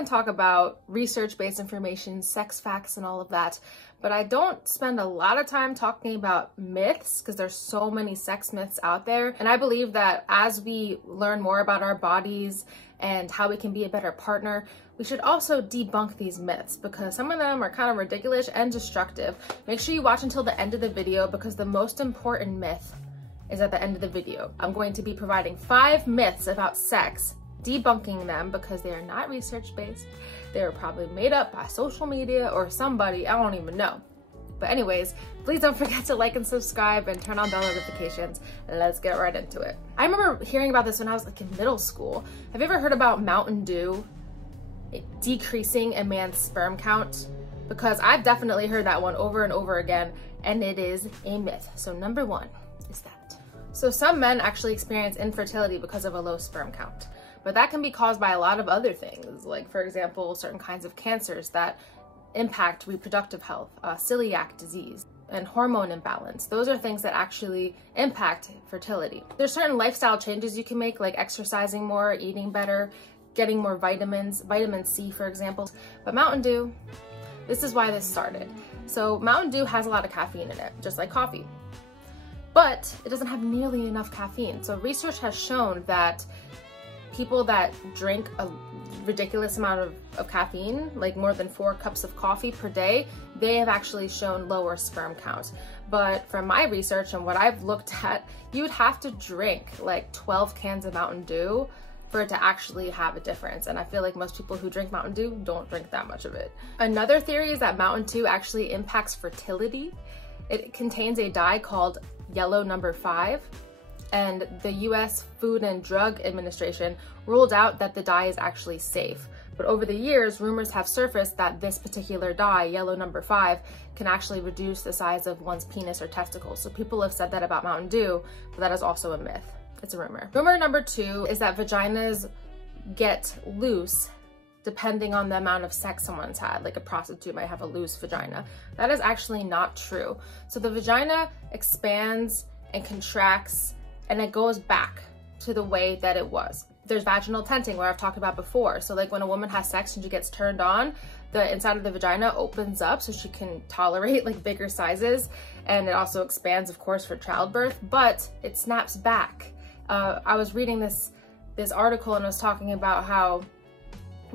often talk about research-based information, sex facts, and all of that, but I don't spend a lot of time talking about myths because there's so many sex myths out there. And I believe that as we learn more about our bodies and how we can be a better partner, we should also debunk these myths because some of them are kind of ridiculous and destructive. Make sure you watch until the end of the video because the most important myth is at the end of the video. I'm going to be providing 5 myths about sex, debunking them because they are not research-based. They were probably made up by social media or somebody, I don't even know. But anyways, please don't forget to like and subscribe and turn on bell notifications. Let's get right into it. I remember hearing about this when I was like in middle school. Have you ever heard about Mountain Dew decreasing a man's sperm count? Because I've definitely heard that one over and over again, and it is a myth. So number 1 is that. So some men actually experience infertility because of a low sperm count. But that can be caused by a lot of other things, like for example, certain kinds of cancers that impact reproductive health, celiac disease, and hormone imbalance. Those are things that actually impact fertility. There's certain lifestyle changes you can make, like exercising more, eating better, getting more vitamins, vitamin C, for example. But Mountain Dew, this is why this started. So Mountain Dew has a lot of caffeine in it, just like coffee. But it doesn't have nearly enough caffeine. So research has shown that people that drink a ridiculous amount of caffeine, like more than 4 cups of coffee per day, they have actually shown lower sperm count. But from my research and what I've looked at, you would have to drink like 12 cans of Mountain Dew for it to actually have a difference. And I feel like most people who drink Mountain Dew don't drink that much of it. Another theory is that Mountain Dew actually impacts fertility. It contains a dye called yellow number 5. And the US Food and Drug Administration ruled out that the dye is actually safe. But over the years, rumors have surfaced that this particular dye, yellow number 5, can actually reduce the size of one's penis or testicles. So people have said that about Mountain Dew, but that is also a myth. It's a rumor. Rumor number 2 is that vaginas get loose depending on the amount of sex someone's had. Like a prostitute might have a loose vagina. That is actually not true. So the vagina expands and contracts and it goes back to the way that it was. There's vaginal tenting, where I've talked about before. So like when a woman has sex and she gets turned on, the inside of the vagina opens up so she can tolerate like bigger sizes. And it also expands, of course, for childbirth, but it snaps back. I was reading this article and it was talking about how,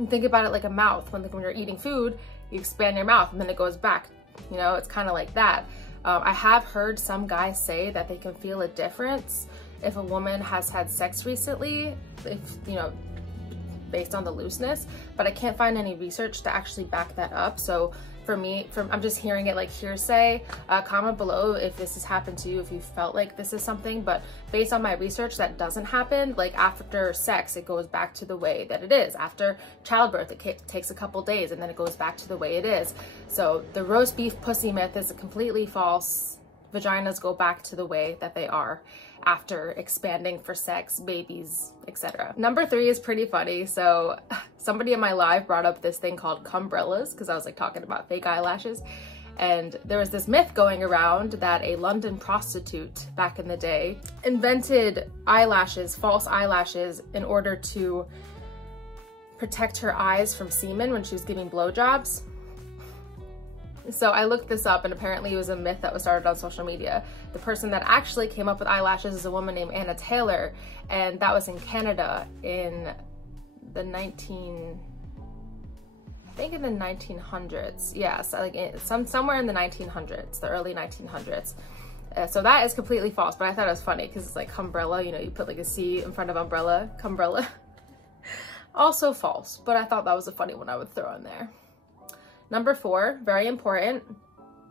think about it like a mouth. When you're eating food, you expand your mouth and then it goes back. You know, it's kind of like that. I have heard some guys say that they can feel a difference if a woman has had sex recently, if, you know, based on the looseness, but I can't find any research to actually back that up. So for me, I'm just hearing it like hearsay. Comment below if this has happened to you, if you felt like this is something, but based on my research, that doesn't happen. Like after sex, it goes back to the way that it is. After childbirth, it takes a couple days and then it goes back to the way it is. So the roast beef pussy myth is completely false. Vaginas go back to the way that they are after expanding for sex, babies, etc. Number 3 is pretty funny. So somebody in my live brought up this thing called cumbrellas because I was like talking about fake eyelashes. And there was this myth going around that a London prostitute back in the day invented eyelashes, false eyelashes, in order to protect her eyes from semen when she was giving blowjobs. So I looked this up and apparently it was a myth that was started on social media. The person that actually came up with eyelashes is a woman named Anna Taylor, and that was in Canada in the 1900s. Yes, like somewhere in the 1900s, the early 1900s. So that is completely false, but I thought it was funny because it's like umbrella, you know, you put like a C in front of umbrella, cumbrella. Also false, but I thought that was a funny one I would throw in there. Number 4, very important.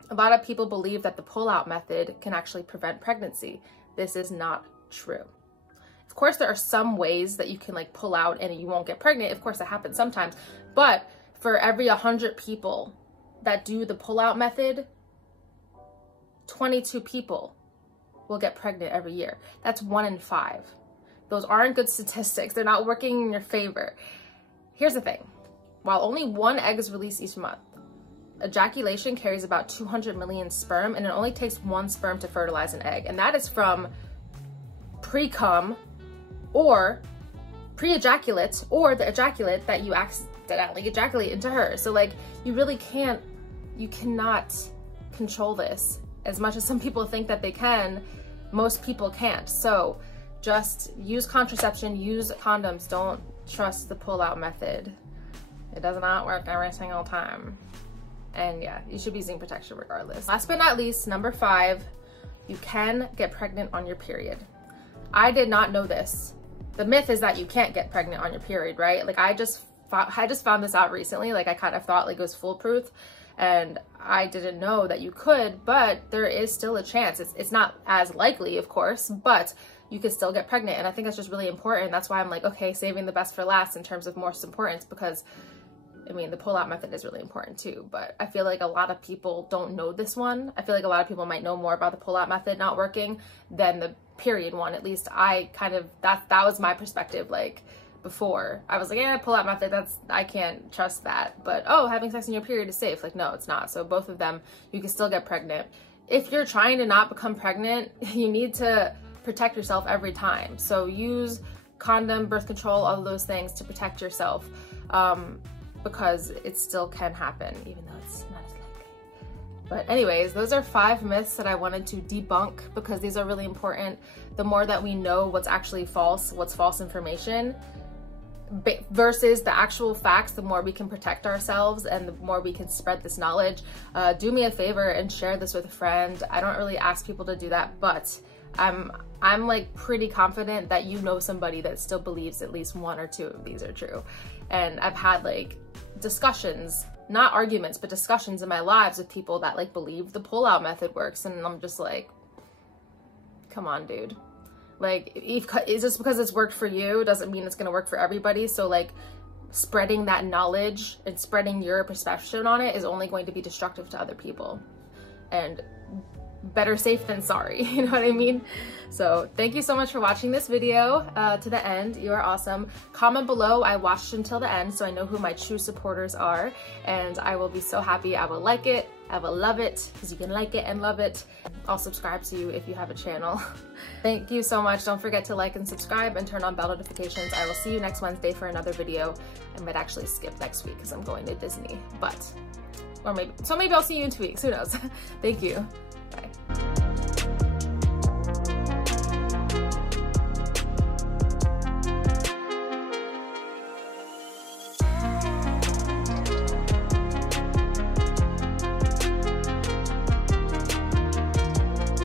A lot of people believe that the pull-out method can actually prevent pregnancy. This is not true. Of course, there are some ways that you can like pull out and you won't get pregnant. Of course, that happens sometimes. But for every 100 people that do the pull-out method, 22 people will get pregnant every year. That's 1 in 5. Those aren't good statistics. They're not working in your favor. Here's the thing. While only 1 egg is released each month, ejaculation carries about 200 million sperm, and it only takes 1 sperm to fertilize an egg. And that is from pre-cum or pre-ejaculate, or the ejaculate that you accidentally ejaculate into her. So like, you cannot control this. As much as some people think that they can, most people can't. So just use contraception, use condoms. Don't trust the pull-out method. It does not work every single time. And yeah, you should be using protection regardless. Last but not least, number 5, you can get pregnant on your period. I did not know this. The myth is that you can't get pregnant on your period, right? Like I just found this out recently. Like I kind of thought like it was foolproof, and I didn't know that you could, but there is still a chance. It's not as likely, of course, but you could still get pregnant. And I think that's just really important. That's why I'm like, okay, saving the best for last in terms of most importance, because I mean, the pull-out method is really important too, but I feel like a lot of people don't know this one. I feel like a lot of people might know more about the pull-out method not working than the period one. At least I kind of, that was my perspective. Like before I was like, yeah, pull-out method, I can't trust that. But oh, having sex in your period is safe. Like, no, it's not. So both of them, you can still get pregnant. If you're trying to not become pregnant, you need to protect yourself every time. So use condom, birth control, all of those things to protect yourself. Because it still can happen, even though it's not as likely. But anyways, those are 5 myths that I wanted to debunk, because these are really important. The more that we know what's actually false, what's false information, versus the actual facts, the more we can protect ourselves and the more we can spread this knowledge. Do me a favor and share this with a friend. I don't really ask people to do that, but I'm like pretty confident that you know somebody that still believes at least 1 or 2 of these are true. And I've had like discussions, not arguments, but discussions in my lives with people that like believe the pull-out method works, and I'm just like, come on, dude. Like, it's just because it's worked for you doesn't mean it's gonna work for everybody. So like, spreading that knowledge and spreading your perception on it is only going to be destructive to other people. And better safe than sorry, you know what I mean? So thank you so much for watching this video to the end. You are awesome. Comment below, I watched until the end, so I know who my true supporters are, and I will be so happy. I will like it, I will love it, because you can like it and love it. I'll subscribe to you if you have a channel. Thank you so much. Don't forget to like and subscribe and turn on bell notifications. I will see you next Wednesday for another video. I might actually skip next week because I'm going to Disney, but, or maybe I'll see you in 2 weeks, who knows? Thank you. Bye.